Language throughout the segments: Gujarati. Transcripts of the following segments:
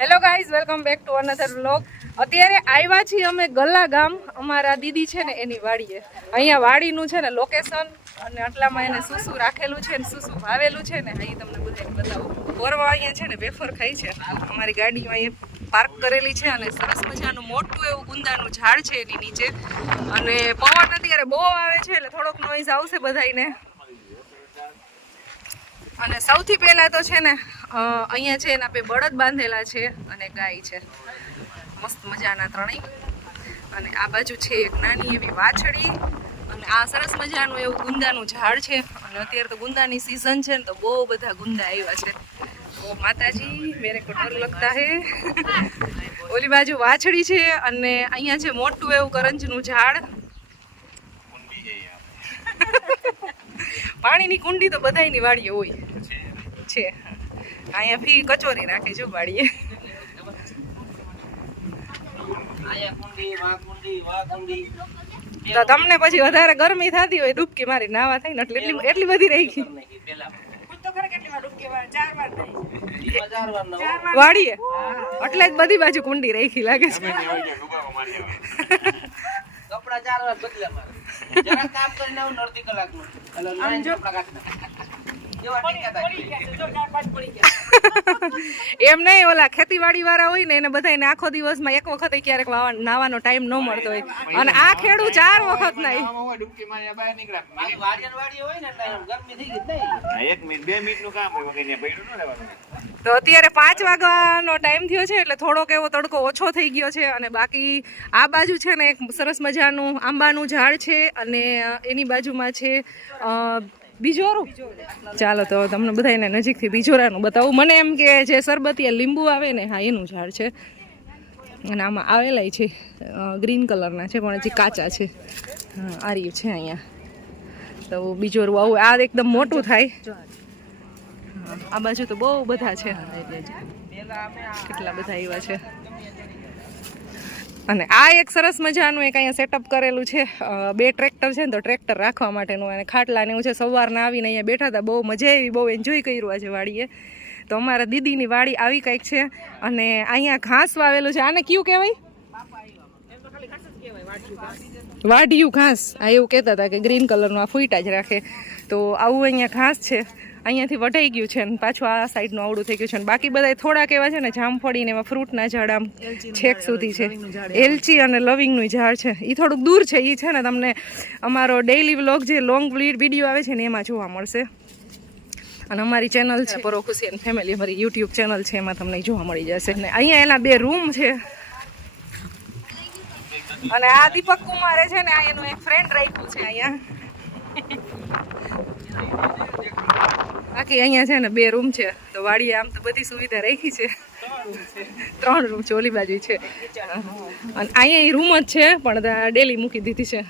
Hello guys, welcome back to another vlog. અત્યારે આવ્યા છીએ અમે ગલ્લા ગામ. અમારા દીદી છે ને એની વાડીએ. અહીંયા વાડીનું છે ને લોકેશન અને આટલામાં એને શું શું રાખેલું છે ને શું શું વાવેલું છે ને અહીં તમને બધાને બતાવું. ગોરવા અહીંયા છે ને વેફર ખાઈ છે. અમારી ગાડી અહીંયા પાર્ક કરેલી છે અને સરસ મજાનું મોટું એવું ગુંદાનું ઝાડ છે એની નીચે. અને પવન અત્યારે બહુ આવે છે એટલે થોડોક નોઈઝ આવશે બધાને. અને સૌથી પહેલાં તો છે ને અહીંયા છે એના બે બળદ બાંધેલા છે અને ગાય છે મસ્ત મજાના ત્રણેય. અને આ બાજુ છે એક નાની એવી વાછડી અને આ સરસ મજાનું એવું ગુંદાનું ઝાડ છે. અને અત્યારે તો ગુંદાની સિઝન છે ને તો બહુ બધા ગુંદા આવ્યા છે. ઓ માતાજી, મેરે કો ડર લગતા હે. ઓલી બાજુ વાછડી છે અને અહીંયા છે મોટું એવું કરંજનું ઝાડ. પાણીની કુંડી તો બધાયની વાડીએ હોય છે. અહીંયા ફી કચોરી રાખે છે વાડીએ. તો તમને પછી વધારે ગરમી થતી હોય ડૂબકી મારી નાવા થાય ને એટલે એટલી બધી રહી ગઈ વાડીએ એટલે જ બધી બાજુ કુંડી રાખી લાગે છે. એમ નહીં, ઓલા ખેતીવાડી વાળા હોય ને એને બધાને આખો દિવસમાં એક વખત ક્યારેક નાવાનો ટાઈમ ન મળતો હોય અને આ ખેડૂત 4 વખત નાય. તો અત્યારે 5 વાગ્યાનો ટાઈમ થયો છે એટલે થોડોક એવો તડકો ઓછો થઈ ગયો છે. અને બાકી આ બાજુ છે ને એક સરસ મજાનું આંબાનું ઝાડ છે અને એની બાજુમાં છે બીજોરું. ચાલો તો તમને બધાને નજીકથી બીજોરાનું બતાવું. મને એમ કે જે સરબતિયા લીંબુ આવે ને, હા એનું ઝાડ છે. અને આમાં આવેલા છે ગ્રીન કલરના છે પણ હજી કાચા છે. હા આ રહ્યું છે અહીંયા. તો બીજોરું આવું આ એકદમ મોટું થાય. આ બાજુ તો બહુ બધા છે, કેટલા બધા આવ્યા છે. અને આ એક સરસ મજાનું એક અહીંયા સેટઅપ કરેલું છે. 2 ટ્રેક્ટર છે ને તો ટ્રેક્ટર રાખવા માટેનું અને ખાટલા ને એવું છે. સવારના આવીને અહીંયા બેઠા હતા, બહુ મજા આવી, બહુ એન્જોય કર્યું આજે વાડીએ. તો અમારા દીદીની વાડી આવી કંઈક છે. અને અહીંયા ઘાસ વાવેલું છે. આને કયું કહેવાય? વાઢિયું ઘાસ. આ એવું કહેતા હતા કે ગ્રીન કલરનું આ ફૂઈટા જ રાખે. તો આવું અહીંયા ઘાસ છે. અહીંયાથી વઢાઈ ગયું છે ને પાછું આ સાઈડનું આવડું થઈ ગયું છે. બાકી બધા થોડાક એવા છે ને જામફળી ને એવા ફ્રૂટના ઝાડ આમ છેક સુધી છે. એલચી અને લવિંગનું ઝાડ છે. એ થોડુંક દૂર છે. એ છે ને તમને અમારો ડેઈલી વ્લોગ જે લોંગ વિડીયો આવે છે ને એમાં જોવા મળશે. અને અમારી ચેનલ છે પરો ખુશી એન્ડ ફેમિલી, અમારી યુટ્યુબ ચેનલ છે, એમાં તમને જોવા મળી જશે. અને અહીંયા એના 2 રૂમ છે. અને આ દીપક કુમારે છે ને આ એનું એક ફ્રેન્ડ રાખ્યું છે અહીંયા. બાકી અહીંયા છે ને 2 રૂમ છે. તો વાડીએ આમ તો બધી સુવિધા રાખી છે. 3 રૂમ છે, ઓલી બાજુ છે. અને અહીંયા રૂમ જ છે પણ ડેલી મૂકી દીધી છે.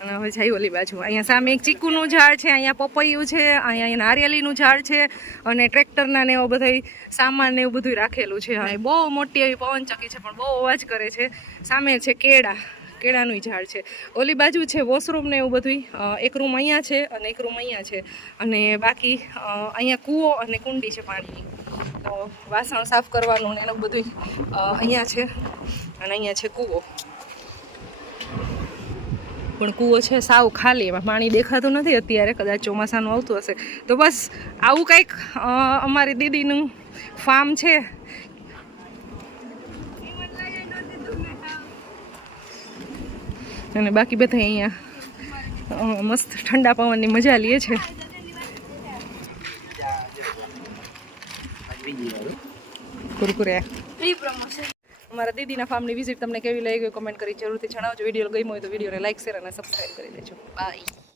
અને હવે જાય ઓલી બાજુ. અહીંયા સામે એક ચીકુનું ઝાડ છે, અહીંયા પપૈયું છે, અહીંયા નારિયેળીનું ઝાડ છે. અને ટ્રેક્ટરના ને એવો બધા સામાન ને એવું બધું રાખેલું છે. અને બહુ મોટી એવી પવનચક્કી છે પણ બહુ અવાજ કરે છે. સામે છે કેળાનું ઝાડ છે. ઓલી બાજુ છે વોશરૂમ ને એવું બધું. એક રૂમ અહીંયા છે અને એક રૂમ અહીંયા છે. અને બાકી અહીંયા કૂવો અને કુંડી છે પાણીની. તો વાસણ સાફ કરવાનું ને એનું બધું અહીંયા છે. અને અહીંયા છે કૂવો. પણ કૂવો છે સાવ ખાલી, એમાં પાણી દેખાતું નથી અત્યારે, કદાચ ચોમાસાનું આવતું હશે. તો બસ આવું કંઈક અમારી દીદીનું ફાર્મ છે. અને બાકી બધા અહીંયા મસ્ત ઠંડા પવનની મજા લે છે. કુરકુરે. અમારા દીદીના ફાર્મની વિઝિટ તમને કેવી લાગી કમેન્ટ કરી જરૂરથી જણાવજો. વિડીયો ગમ્યો હોય તો વિડીયોને લાઈક, શેર અને સબસ્ક્રાઈબ કરી દેજો. બાય.